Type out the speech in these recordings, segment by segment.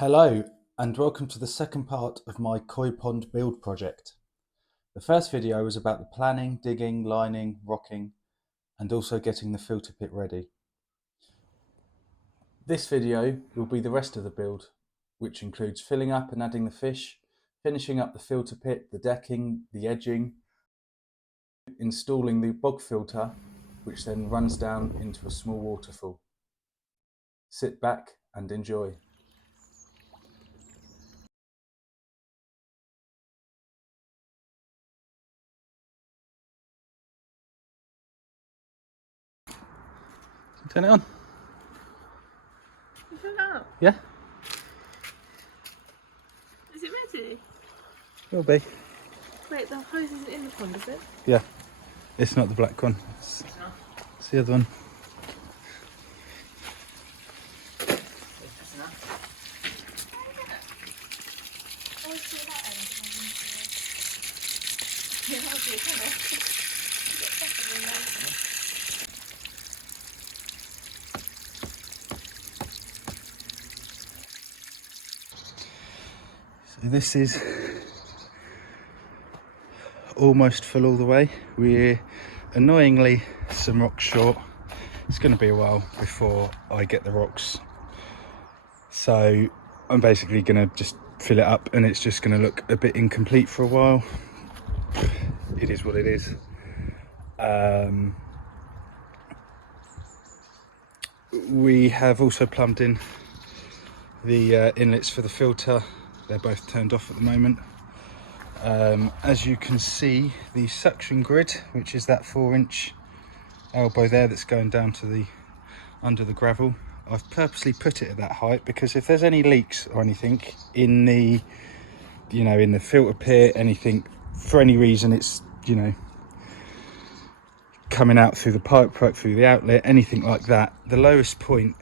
Hello and welcome to the second part of my koi pond build project. The first video was about the planning, digging, lining, rocking and also getting the filter pit ready. This video will be the rest of the build, which includes filling up and adding the fish, finishing up the filter pit, the decking, the edging, installing the bog filter, which then runs down into a small waterfall. Sit back and enjoy. Turn it on. Turn it up. Yeah? Is it ready? Will be. Wait, the hose isn't in the pond, is it? Yeah. It's not the black one. It's the other one. So this is almost full all the way. We're annoyingly some rocks short. It's going to be a while before I get the rocks, so I'm basically going to just fill it up and it's just going to look a bit incomplete for a while. It is what it is. We have also plumbed in the inlets for the filter. They're both turned off at the moment. As you can see, the suction grid, which is that 4-inch elbow there that's going down to the under the gravel, I've purposely put it at that height because if there's any leaks or anything in the in the filter pit, anything for any reason, it's coming out through the pipe through the outlet, anything like that, the lowest point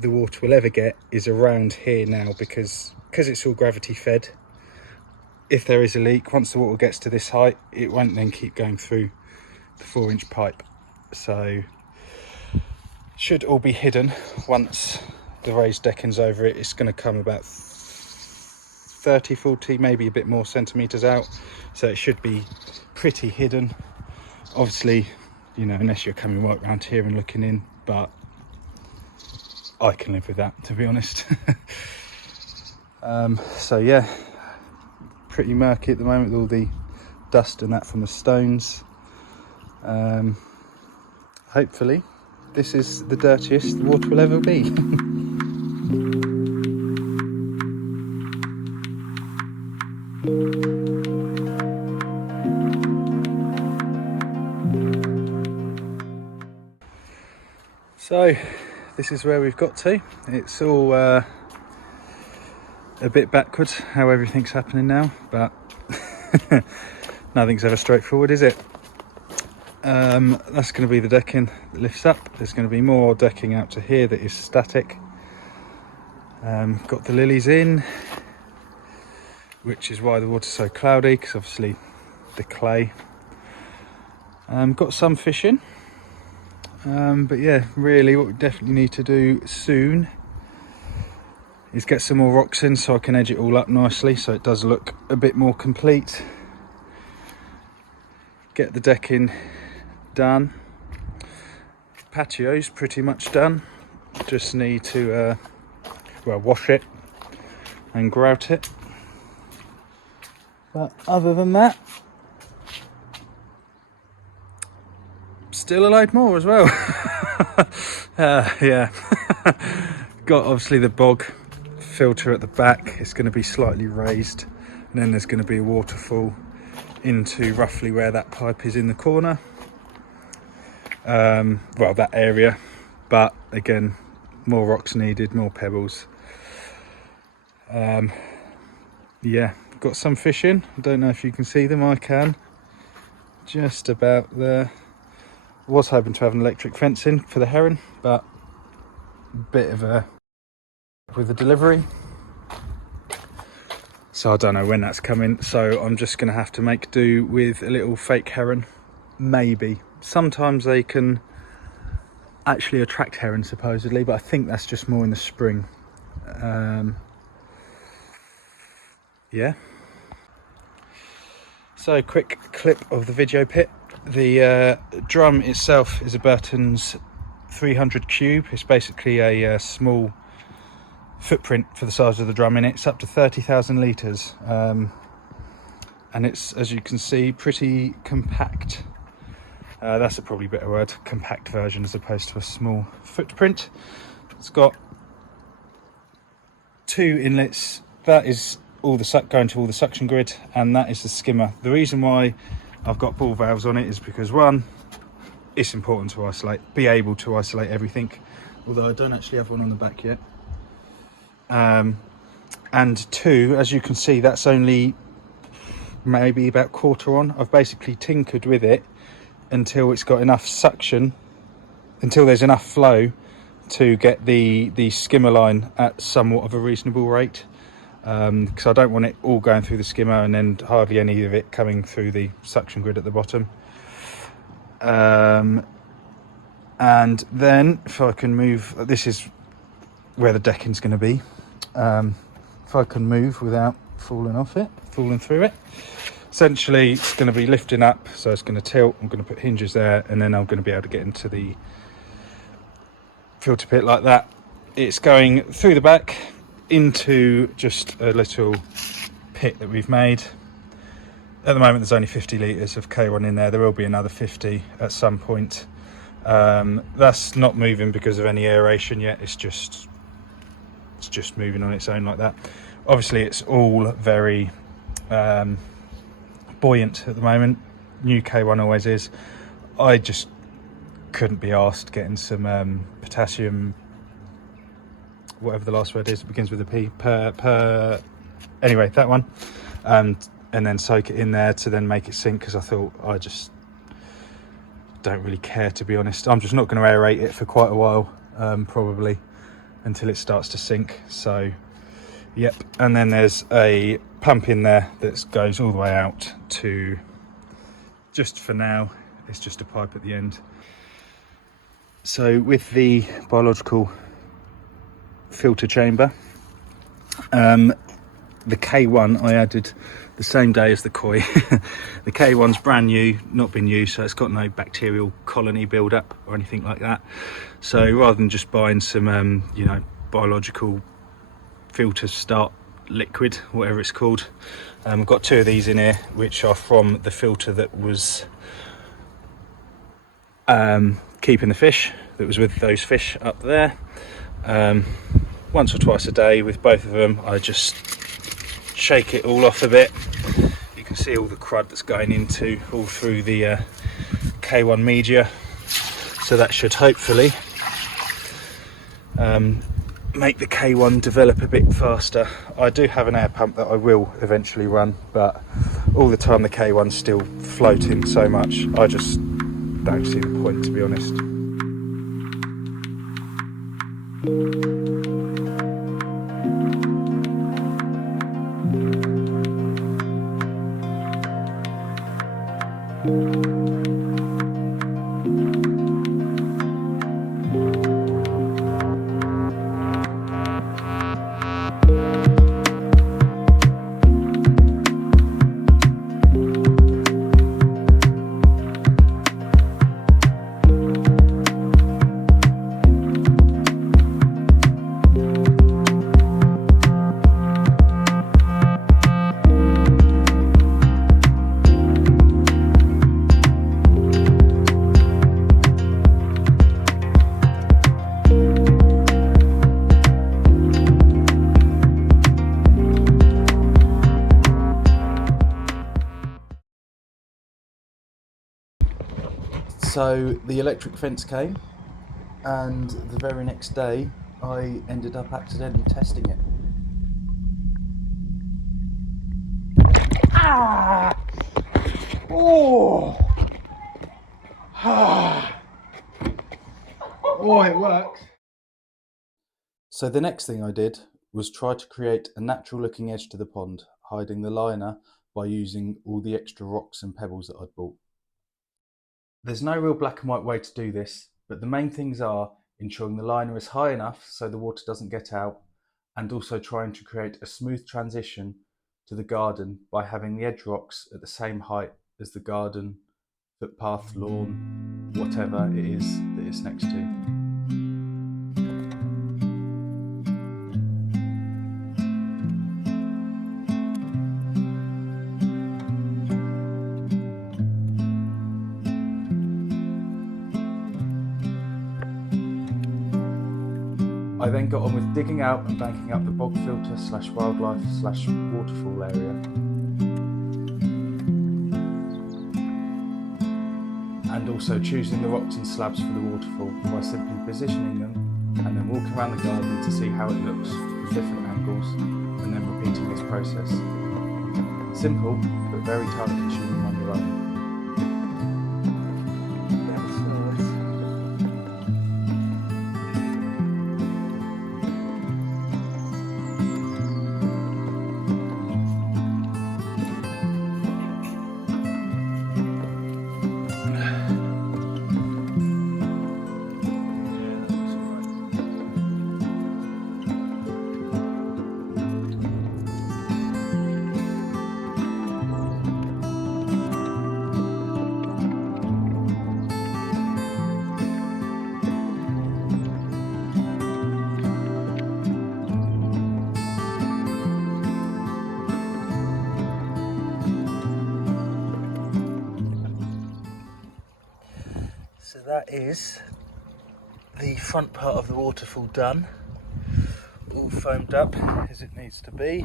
the water will ever get is around here now, because it's all gravity fed. If there is a leak, once the water gets to this height, it won't then keep going through the 4-inch pipe. So should all be hidden once the raised decking's over it. It's going to come about 30, 40, maybe a bit more centimetres out. So it should be pretty hidden. Obviously, unless you're coming right round here and looking in, but I can live with that, to be honest. So yeah, pretty murky at the moment with all the dust and that from the stones. Hopefully this is the dirtiest the water will ever be. So this is where we've got to. It's all a bit backwards how everything's happening now, but nothing's ever straightforward, is it? That's going to be the decking that lifts up. There's going to be more decking out to here that is static. Got the lilies in, which is why the water's so cloudy, because obviously the clay. Got some fish in, but yeah, really what we definitely need to do soon is get some more rocks in so I can edge it all up nicely so it does look a bit more complete. Get the decking done. Patio's pretty much done. Just need to wash it and grout it. But other than that, still a load more as well. Yeah. Got obviously the bog filter at the back. It's going to be slightly raised, and then there's going to be a waterfall into roughly where that pipe is in the corner. Well, that area, but again, more rocks needed, more pebbles. Yeah, got some fish in. I don't know if you can see them. I can. Just about there. Was hoping to have an electric fence in for the herring, but a bit of a with the delivery, so I don't know when that's coming. So I'm just going to have to make do with a little fake heron. Maybe sometimes they can actually attract herons supposedly, but I think that's just more in the spring. Yeah. So quick clip of the video pit. The drum itself is a Burton's 300 cube. It's basically a small footprint for the size of the drum in it. It's up to 30,000 litres, and it's, as you can see, pretty compact. That's a probably better word, compact version as opposed to a small footprint. It's got 2 inlets. That is all the going to all the suction grid, and that is the skimmer. The reason why I've got ball valves on it is because, one, it's important to isolate, be able to isolate everything, although I don't actually have one on the back yet. And 2, as you can see, that's only maybe about quarter on. I've basically tinkered with it until it's got enough suction, until there's enough flow to get the skimmer line at somewhat of a reasonable rate, because I don't want it all going through the skimmer and then hardly any of it coming through the suction grid at the bottom. And then if I can move, this is where the decking's going to be. If I can move without falling through it, essentially it's going to be lifting up, so it's going to tilt. I'm going to put hinges there, and then I'm going to be able to get into the filter pit like that. It's going through the back into just a little pit that we've made. At the moment there's only 50 litres of K1 in there. There will be another 50 at some point. That's not moving because of any aeration yet. It's just moving on its own like that. Obviously it's all very buoyant at the moment. New K1 always is. I just couldn't be asked getting some potassium, whatever the last word is, it begins with a P, anyway, that one, and then soak it in there to then make it sink, because I thought, I just don't really care, to be honest. I'm just not going to aerate it for quite a while, probably until it starts to sink. So yep. And then there's a pump in there that goes all the way out to, just for now it's just a pipe at the end. So with the biological filter chamber, the K1 I added the same day as the koi. The K1's brand new, not been used, so it's got no bacterial colony build up or anything like that. So rather than just buying some biological filter start liquid, whatever it's called, I've got 2 of these in here, which are from the filter that was keeping the fish, that was with those fish up there. Once or twice a day with both of them, I just shake it all off a bit. You can see all the crud that's going into all through the K1 media, so that should hopefully make the K1 develop a bit faster. I do have an air pump that I will eventually run, but all the time the K1's still floating so much, I just don't see the point, to be honest. So the electric fence came, and the very next day I ended up accidentally testing it. Ah! Oh! Ah! Oh, it works. So the next thing I did was try to create a natural looking edge to the pond, hiding the liner by using all the extra rocks and pebbles that I'd bought. There's no real black and white way to do this, but the main things are ensuring the liner is high enough so the water doesn't get out, and also trying to create a smooth transition to the garden by having the edge rocks at the same height as the garden, footpath, lawn, whatever it is that it's next to. I then got on with digging out and banking up the bog filter / wildlife / waterfall area. And also choosing the rocks and slabs for the waterfall by simply positioning them and then walking around the garden to see how it looks from different angles and then repeating this process. Simple, but very time consuming on your own. So that is the front part of the waterfall done, all foamed up as it needs to be,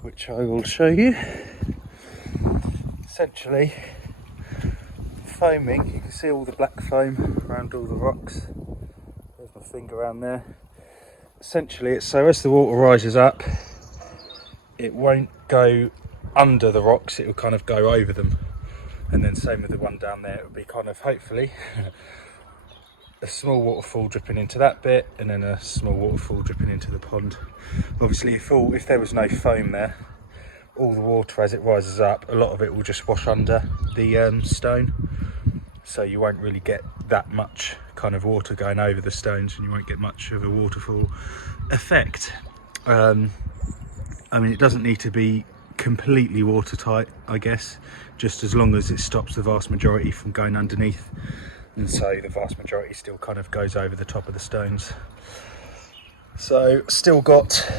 which I will show you. Essentially, foaming, you can see all the black foam around all the rocks. There's my finger around there. Essentially, it's so as the water rises up, it won't go under the rocks, it will kind of go over them. And then same with the one down there, it will be kind of, hopefully, a small waterfall dripping into that bit and then a small waterfall dripping into the pond. Obviously, if there was no foam there, all the water as it rises up, a lot of it will just wash under the stone. So you won't really get that much kind of water going over the stones and you won't get much of a waterfall effect. I mean, it doesn't need to be completely watertight, I guess, just as long as it stops the vast majority from going underneath, and so the vast majority still kind of goes over the top of the stones. So still got,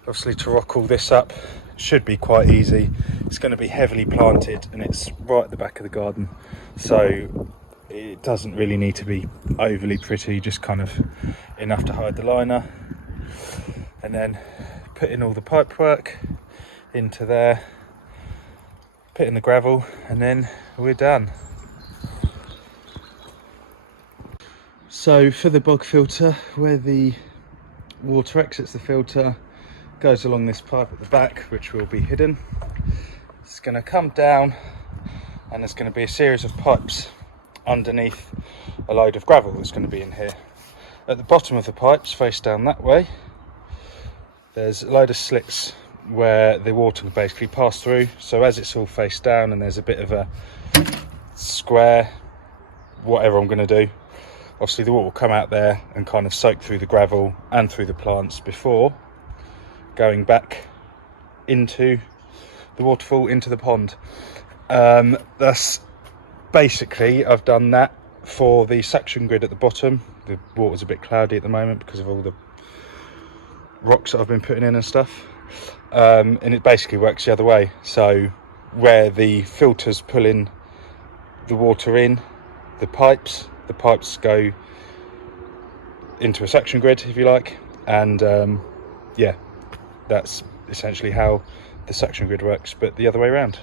obviously, to rock all this up should be quite easy. It's going to be heavily planted and it's right at the back of the garden, so it doesn't really need to be overly pretty, just kind of enough to hide the liner. And then putting all the pipe work into there, put in the gravel, and then we're done. So for the bog filter, where the water exits the filter, goes along this pipe at the back, which will be hidden. It's going to come down and there's going to be a series of pipes underneath a load of gravel that's going to be in here. At the bottom of the pipes, face down that way, there's a load of slits where the water will basically pass through. So as it's all face down and there's a bit of a square, whatever I'm going to do, obviously the water will come out there and kind of soak through the gravel and through the plants before going back into the waterfall, into the pond. That's basically, I've done that for the suction grid at the bottom. The water's a bit cloudy at the moment because of all the rocks that I've been putting in and stuff, and it basically works the other way. So where the filters pull in the water in the pipes go into a suction grid, if you like, and yeah, that's essentially how the suction grid works, but the other way around.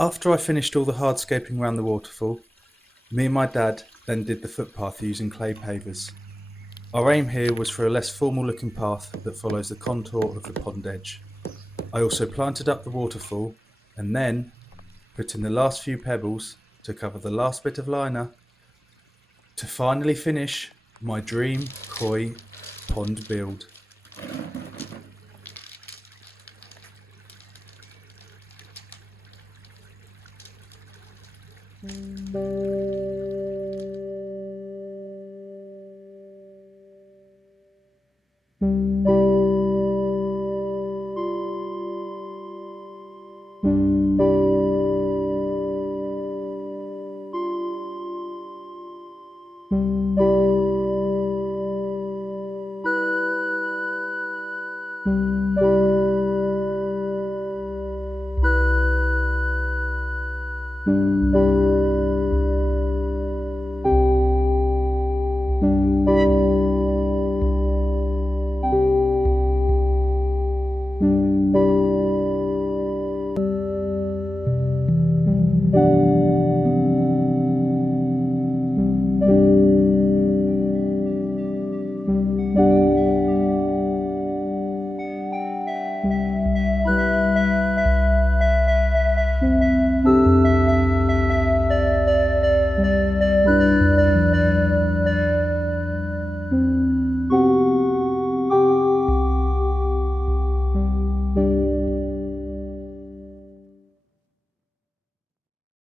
After I finished all the hardscaping around the waterfall, me and my dad then did the footpath using clay pavers. Our aim here was for a less formal looking path that follows the contour of the pond edge. I also planted up the waterfall and then put in the last few pebbles to cover the last bit of liner to finally finish my dream koi pond build. Bye.